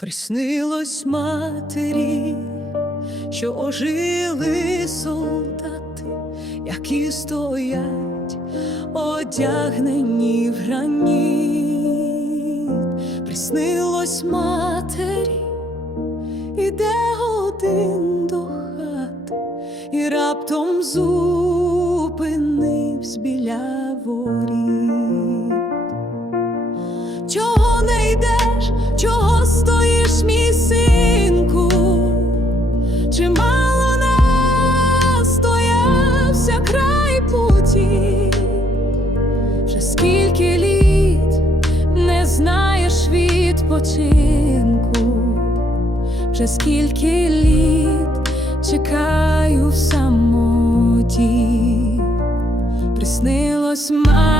Приснилось матері, що ожили солдати, які стоять, одягнені в граніт. Приснилось матері, іде один до хати, і раптом зупинивсь біля воріт. відпочинку, вже скільки літ чекаю в самоті, приснилось ма.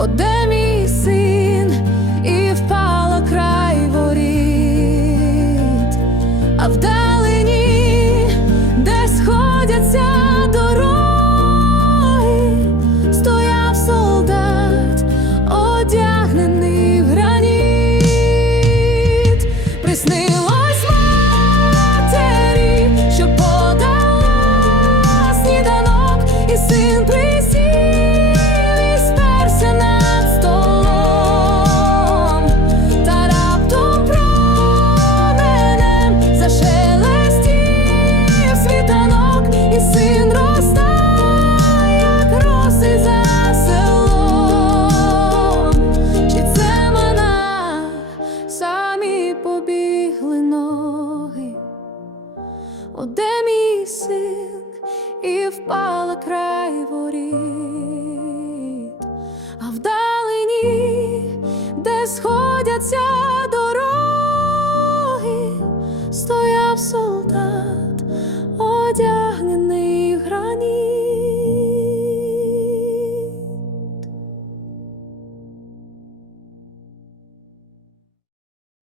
o оде мій син і впала край воріт, а вдалині, де сходяться дороги, стояв солдат.